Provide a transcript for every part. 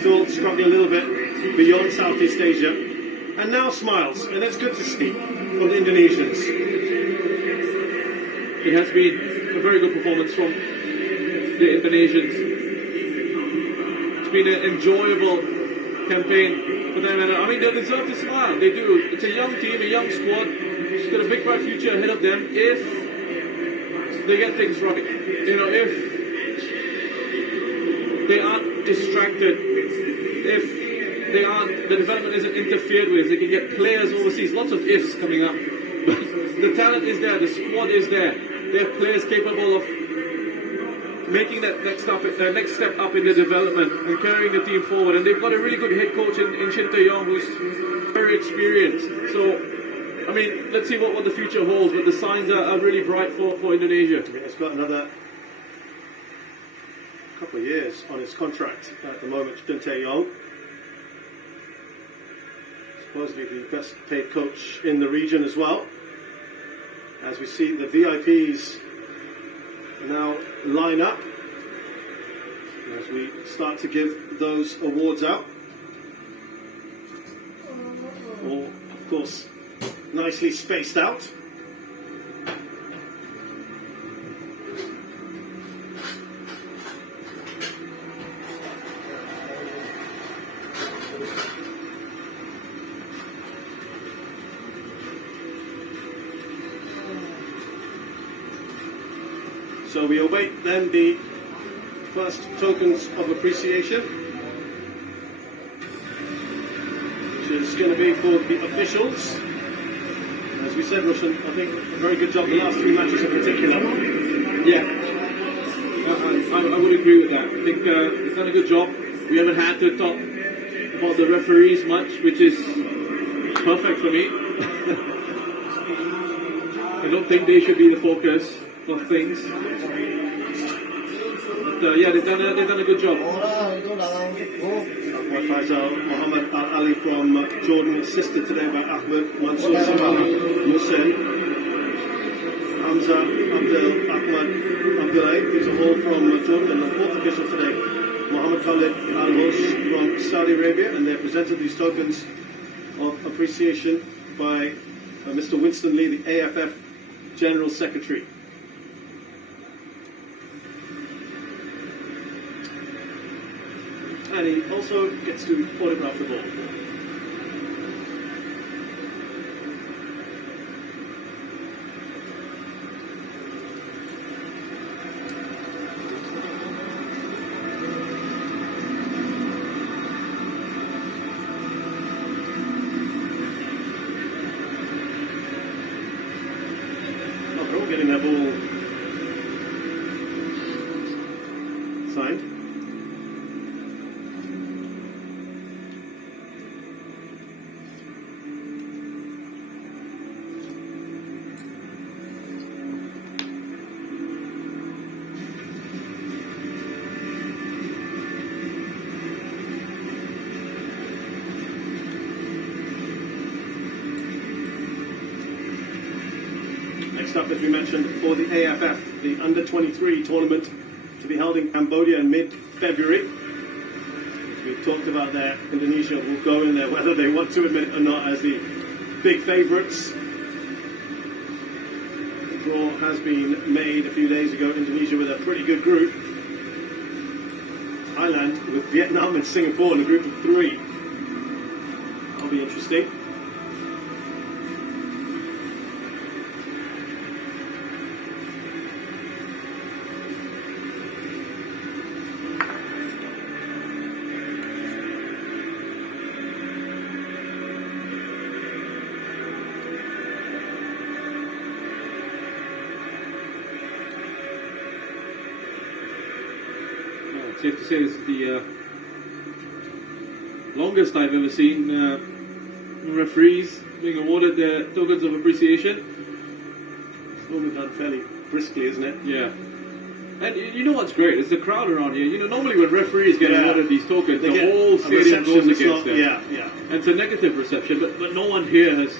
still struggling a little bit beyond Southeast Asia, and now smiles, and that's good to see from the Indonesians. It has been a very good performance from the Indonesians. It's been an enjoyable campaign for them, and I mean, they deserve to smile. They do. It's a young team, a young squad. It's got a big bright future ahead of them if they get things right. You know, if they aren't distracted, if the development isn't interfered with, they can get players overseas. Lots of ifs coming up, but the talent is there, the squad is there. They have players capable of making that next step up in the development and carrying the team forward. And they've got a really good head coach in Shin Tae-yong, who's very experienced. So, I mean, let's see what the future holds, but the signs are really bright for Indonesia. Yeah, it's got another couple of years on his contract at the moment, Shin Tae-yong. Supposedly the best paid coach in the region as well. As we see the VIPs now line up as we start to give those awards out. All, of course, nicely spaced out. So we await then the first tokens of appreciation, which is going to be for the officials. As we said, Roshan, I think a very good job the last three matches in particular. Yeah, I would agree with that. I think he's done a good job. We haven't had to talk about the referees much, which is perfect for me. I don't think they should be the focus of things. But yeah, they've done a good job. Faisal Muhammad Ali from Jordan, assisted today by Ahmed Mansour Hussein, Hamza Abdel Ahmad Abdullah. These are all from Jordan, and the fourth official today, Mohammed Khalid Al Hosh from Saudi Arabia, and they're presented these tokens of appreciation by Mr. Winston Lee, the AFF General Secretary. And he also gets to autograph the ball. Oh, they're all getting their ball signed. Next up, as we mentioned, for the AFF, the Under-23 tournament to be held in Cambodia in mid-February. We've talked about that. Indonesia will go in there, whether they want to admit it or not, as the big favourites. The draw has been made a few days ago. Indonesia with a pretty good group. Thailand with Vietnam and Singapore in a group of three. That'll be interesting. Safe to say this is the longest I've ever seen referees being awarded their tokens of appreciation. It's normally done fairly briskly, isn't it? Yeah. And you know what's great? It's the crowd around here. You know, normally when referees get awarded these tokens, the whole stadium goes against them. Yeah. And it's a negative reception, but no one here has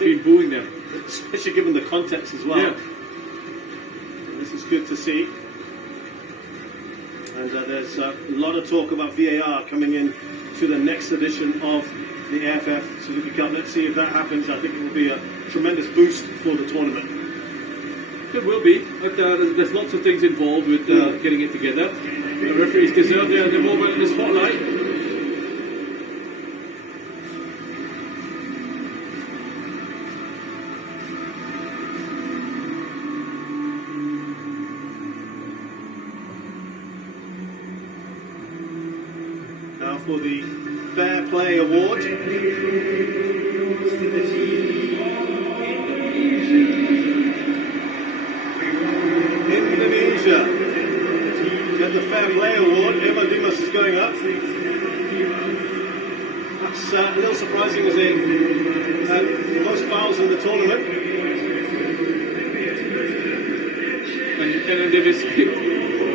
been booing them. Especially given the context as well. Yeah. This is good to see. And there's a lot of talk about VAR coming in to the next edition of the AFF Suzuki Cup. Let's see if that happens. I think it will be a tremendous boost for the tournament. It will be, but there's lots of things involved with getting it together. The referees deserve their moment in the spotlight. Now for the Fair Play Award. Indonesia get the Fair Play Award. Emma Dimas is going up. That's a little surprising as they had the most fouls in the tournament. And Kenan Davis kicked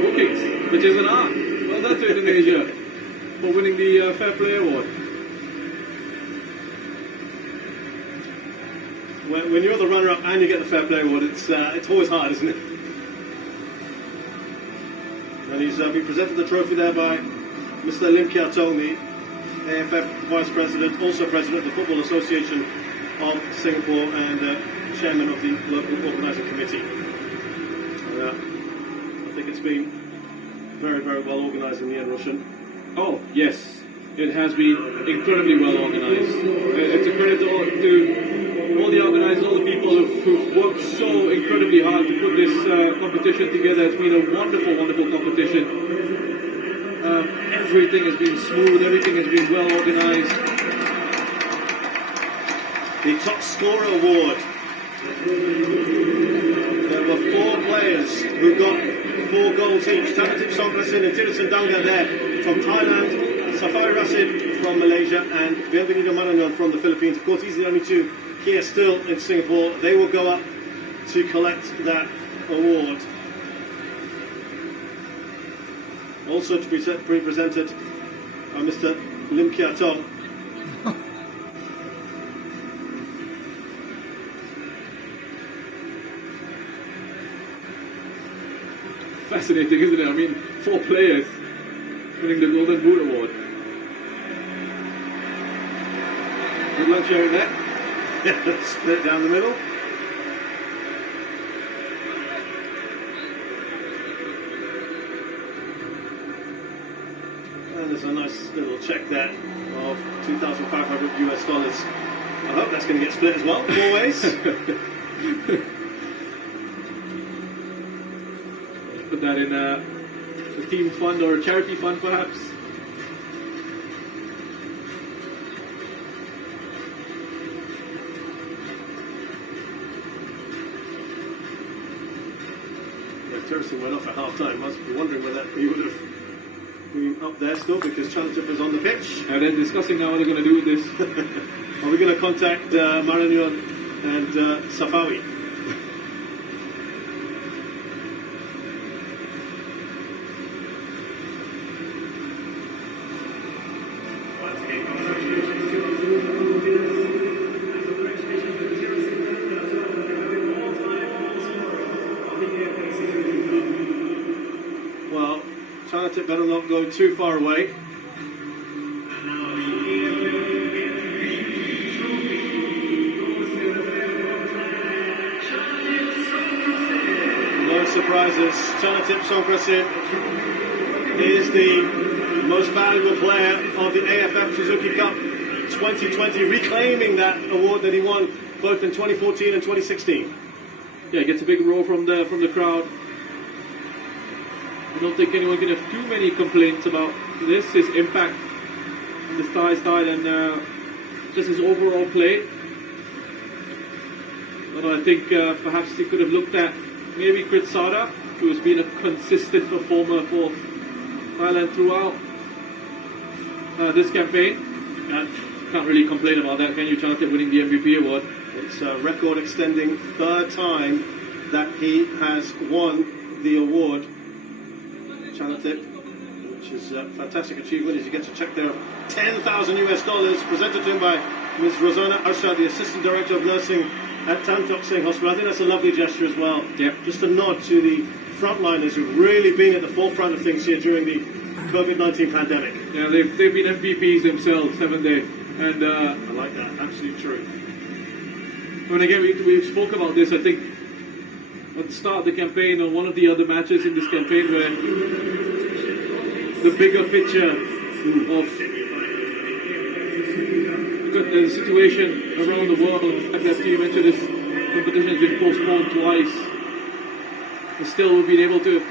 bookings, which is an art. Well done to Indonesia for winning the Fair Play Award. When you're the runner-up and you get the Fair Play Award, it's always hard, isn't it? And he's been presented the trophy there by Mr. Lim Kia Tong, the AFF Vice President, also President of the Football Association of Singapore and Chairman of the local organising committee. I think it's been very, very well organised in the end, Roshan. Oh, yes. It has been incredibly well organised. It's a credit to all the organisers, all the people who've worked so incredibly hard to put this competition together. It's been a wonderful, wonderful competition. Everything has been smooth, everything has been well organised. The top scorer award. There were 4 players who got 4 goals each. Tanatip Songkrasin and Tirisan Danga there from Thailand, Safari Rasid from Malaysia, and Bienvenido Maranon from the Philippines. Of course, these are the only 2 here still in Singapore. They will go up to collect that award. Also to be presented by Mr. Lim Kia Tong. Fascinating, isn't it? I mean, 4 players winning the Golden Boot Award. Good luck sharing that. Split down the middle. And there's a nice little check there of $2,500 US. I hope that's going to get split as well, 4 ways. Put that in a team fund or a charity fund, perhaps. Terracing went off at half time. Must be wondering whether he would have been up there still because Chanatip was on the pitch. And then discussing now what they're going to do with this. Are we going to contact Maranion and Safawi? Well, Chanatip better not go too far away. No surprises. Chanatip Songkrasin is the most valuable player of the AFF Suzuki Cup 2020, reclaiming that award that he won both in 2014 and 2016. Yeah, he gets a big roar from the crowd. I don't think anyone can have too many complaints about this, his impact on the Thai side and just his overall play. But I think perhaps he could have looked at maybe Kritsada, who has been a consistent performer for Thailand throughout this campaign. Can't really complain about that, can you, Chanatip winning the MVP award? It's a record-extending 3rd time that he has won the award. Chanatip, which is a fantastic achievement, as you get a check there of $10,000 US presented to him by Ms. Rosanna Arsha, the Assistant Director of Nursing at Tan Tock Seng Hospital. I think that's a lovely gesture as well. Yep. Just a nod to the frontliners who've really been at the forefront of things here during the COVID-19 pandemic. Yeah, they've been MVPs themselves, haven't they? And I like that. Absolutely true. when again we spoke about this, I think at the start of the campaign or one of the other matches in this campaign where the bigger picture of the situation around the world, and the fact that you mentioned this competition has been postponed twice, but still we've been able to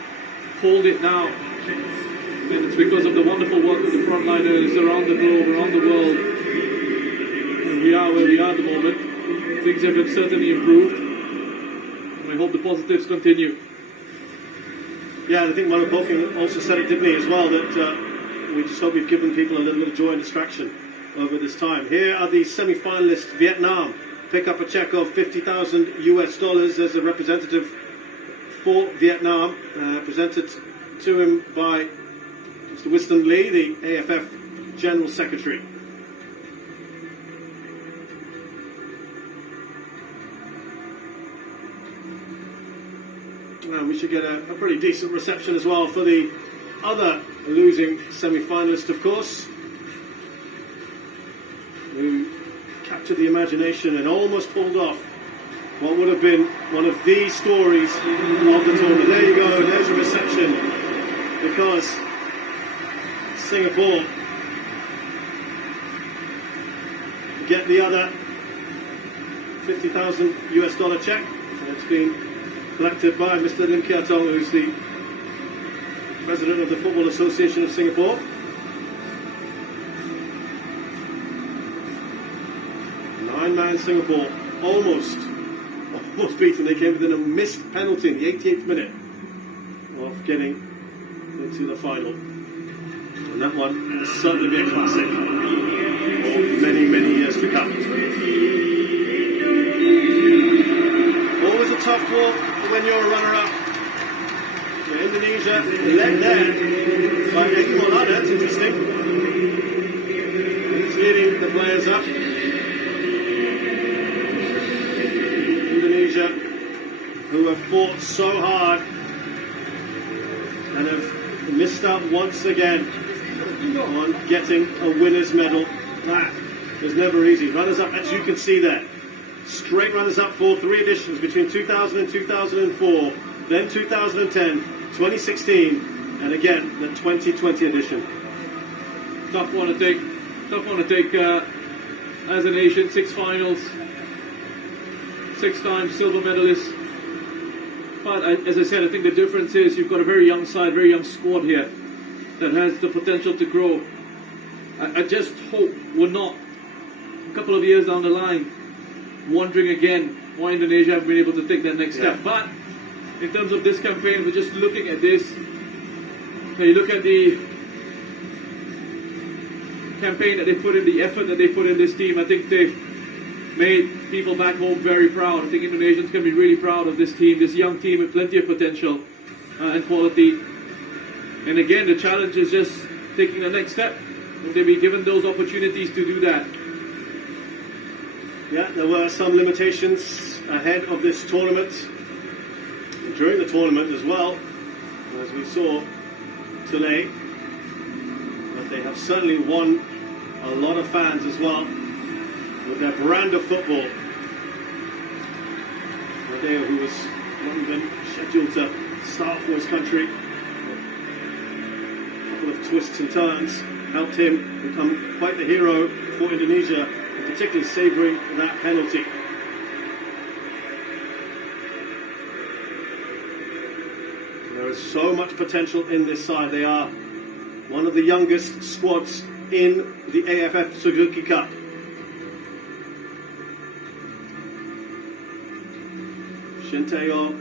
hold it now. And it's because of the wonderful work of the frontliners around the globe, around the world. And we are where we are at the moment. Things have certainly improved. And I hope the positives continue. Yeah, and I think Manu Poking also said it, didn't he, as well, that we just hope we've given people a little bit of joy and distraction over this time. Here are the semi-finalists. Vietnam pick up a check of $50,000 as a representative for Vietnam, presented to him by Mr. Winston Lee, the AFF General Secretary. And we should get a pretty decent reception as well for the other losing semi-finalist, of course, who captured the imagination and almost pulled off what would have been one of the stories of the tournament. There you go, there's your reception, because Singapore get the other $50,000 check, and it's been collected by Mr. Lim Kia Tong, who's the president of the Football Association of Singapore. Nine-man Singapore, almost beaten. They came within a missed penalty in the 88th minute of getting into the final. And that one will certainly be a classic for many, many years to come. Always a tough walk when you're a runner-up. Indonesia led there by Eki Maulana. That's interesting. He's leading the players up. Indonesia, who have fought so hard and have missed out once again on getting a winner's medal. That is never easy. Runners-up, as you can see there. Straight runners-up for 3 editions between 2000 and 2004, then 2010, 2016, and again the 2020 edition. Tough one to take as a nation. 6 finals, 6 times silver medalists. But as I said, I think the difference is you've got a very young side, very young squad here that has the potential to grow. I just hope we're not, a couple of years down the line, wondering again why Indonesia haven't been able to take that next step. But in terms of this campaign, we're just looking at this. When you look at the campaign that they put in, the effort that they put in this team, I think they've made people back home very proud. I think Indonesians can be really proud of this team, this young team with plenty of potential and quality. And again, the challenge is just taking the next step. Will they be given those opportunities to do that? Yeah, there were some limitations ahead of this tournament, during the tournament as well, as we saw today. But they have certainly won a lot of fans as well with their brand of football. Rodeo, who was not even scheduled to start for his country, a couple of twists and turns helped him become quite the hero for Indonesia, and particularly savouring that penalty. There is so much potential in this side. They are one of the youngest squads in the AFF Suzuki Cup. Shin Tae-yo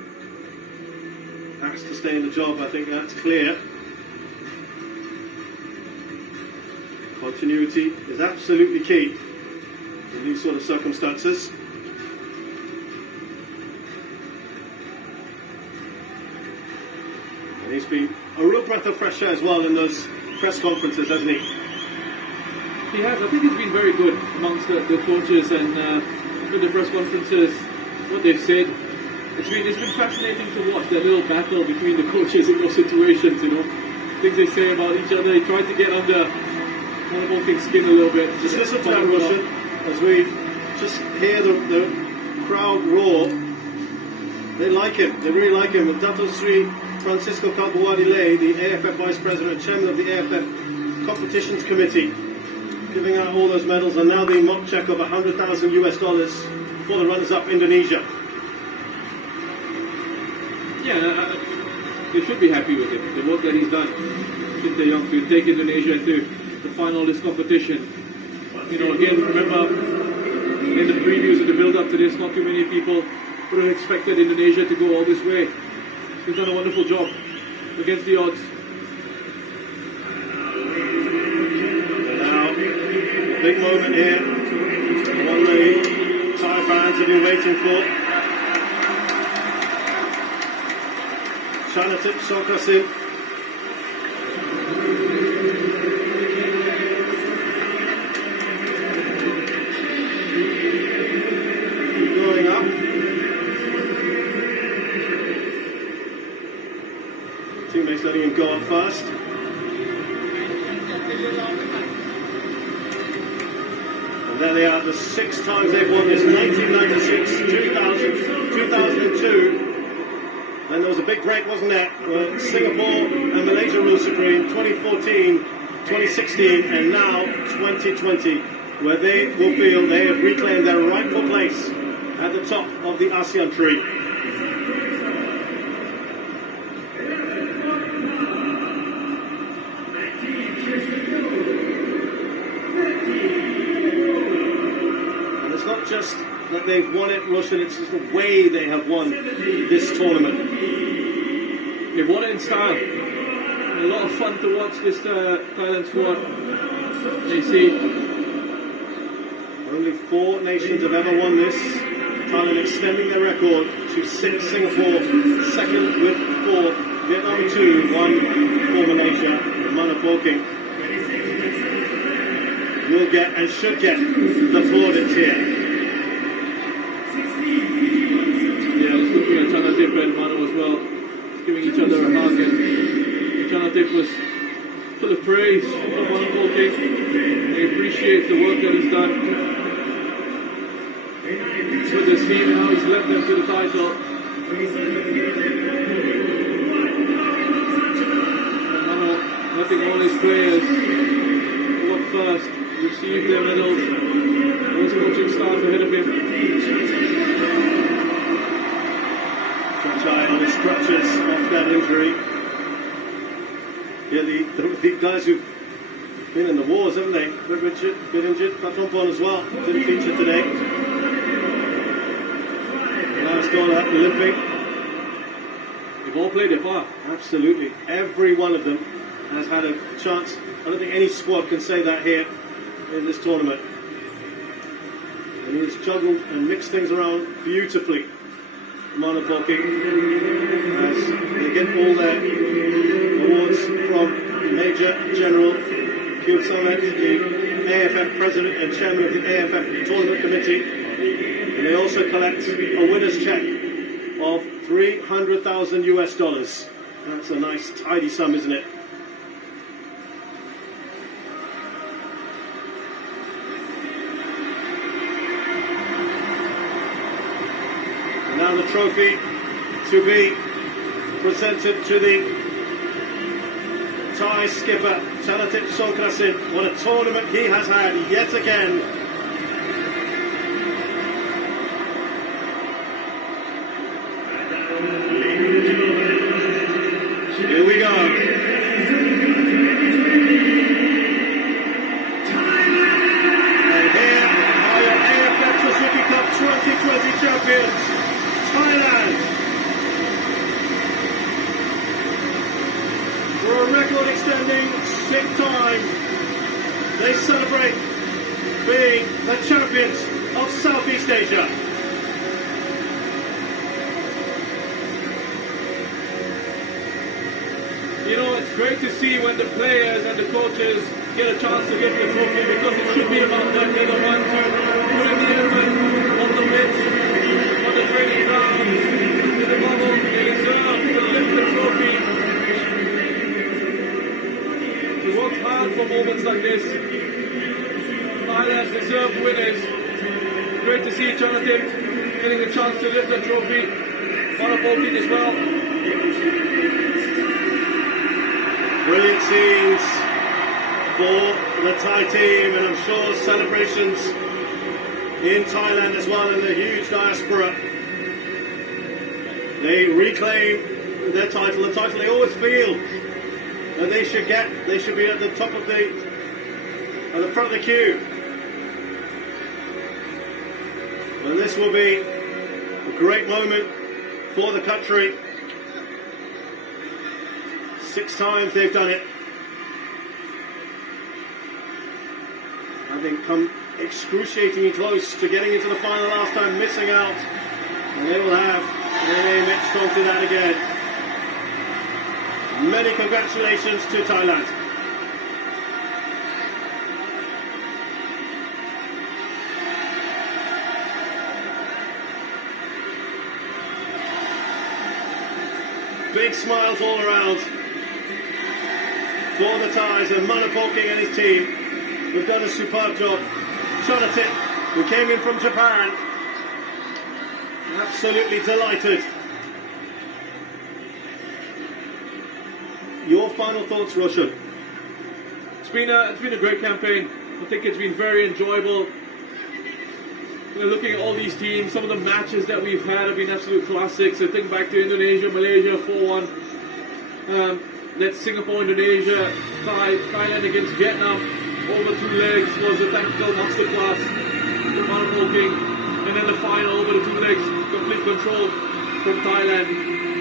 has to stay in the job, I think that's clear. Continuity is absolutely key in these sort of circumstances. And he's been a real breath of fresh air as well in those press conferences, hasn't he? He has. I think he's been very good amongst the coaches and with the press conferences, what they've said. it's been fascinating to watch that little battle between the coaches in those situations. You know, things they say about each other. They try to get under Monopolking's skin a little bit. Just listen to that, Russian, as we just hear the crowd roar. They like him. They really like him. And Dato Sri Francisco Kalbuadile, the AFF Vice President and Chairman of the AFF Competitions Committee, giving out all those medals, and now the mock check of $100,000 for the runners-up Indonesia. Yeah, they should be happy with it. The work that he's done since they're young to take Indonesia to the final of this competition. You know, again, remember in the previews and the build-up to this, not too many people would have expected Indonesia to go all this way. He's done a wonderful job against the odds. Now, a big moment here. One the Thai fans have been waiting for. Chanatip Sokrasin. Going up. Teammates letting him go up first. And there they are, the 6 times they've won this: 1996, 2000, 2002. Then there was a big break, wasn't there? Where Singapore and Malaysia ruled supreme, 2014, 2016, and now 2020, where they will feel they have reclaimed their rightful place at the top of the ASEAN tree. And it's not just that they've won it, Russian, it's just the way they have won this tournament. They've won it in style. A lot of fun to watch this Thailand squad. You see, only 4 nations have ever won this. Thailand extending their record to 6, Singapore second with 4, Vietnam 2, 1 for Malaysia, and Monopolking will get and should get the plaudits here. yeah, just looking at Chanatip and Mano as well, giving each other a hug, and Chanatip was full of praise for Monopolking. He appreciates the work that he's done with this team and how he's led them to the title. And Mano letting all his players go up first, receive their medals, all his coaching staff ahead of him. Chai on his crutches off that injury. Yeah, the guys who've been in the wars, haven't they? Richard, a bit injured. Patompon as well, didn't feature today. Last goal at Olympic. They've all played their part. Absolutely. Every one of them has had a chance. I don't think any squad can say that here in this tournament. And he's juggled and mixed things around beautifully. Monopolking, as they get all their awards from Major General Kyu Samet, the AFF President and Chairman of the AFF Tournament Committee. And they also collect a winner's check of $300,000. That's a nice tidy sum, isn't it? And now the trophy to be presented to the Thai skipper, Chanatip Songkrasin. What a tournament he has had yet again. Here we go. And here are your AFF Suzuki Cup 2020 champions, Thailand. For a record-extending 6th time, they celebrate being the champions of Southeast Asia. You know, it's great to see when the players and the coaches get a chance to lift the trophy, because it should be about them. They're the ones who put in the effort on the pitch, on the training ground, deserved winners. Great to see Jonathan getting the chance to lift that trophy. Monopoly as well. Brilliant scenes for the Thai team, and I'm sure celebrations in Thailand as well, in the huge diaspora. They reclaim their title, the title they always feel that they should get. They should be at the top of at the front of the queue. And this will be a great moment for the country. 6 times they've done it. Having come excruciatingly close to getting into the final last time, missing out. And they will have their name etched onto that again. Many congratulations to Thailand. Big smiles all around for the Thais, and Manapolking and his team have done a superb job. Jonathan, who came in from Japan, absolutely delighted. Your final thoughts, Roshan? It's been a great campaign. I think it's been very enjoyable. Looking at all these teams, some of the matches that we've had have been absolute classics. I think back to Indonesia, Malaysia 4-1. That's Singapore, Indonesia, Thailand against Vietnam. Over 2 legs was a tactical masterclass from Manapolking. And then the final over the 2 legs, complete control from Thailand.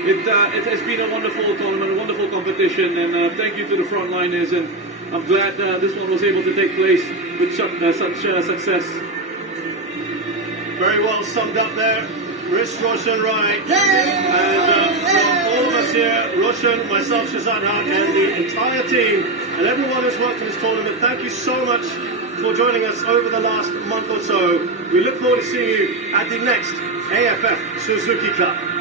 It has been a wonderful tournament, a wonderful competition, and thank you to the frontliners. And I'm glad this one was able to take place with such success. Very well summed up there, Roshan Rai. And from all of us here, Roshan, myself, Shazad Haq, and the entire team, and everyone who's worked in this tournament, thank you so much for joining us over the last month or so. We look forward to seeing you at the next AFF Suzuki Cup.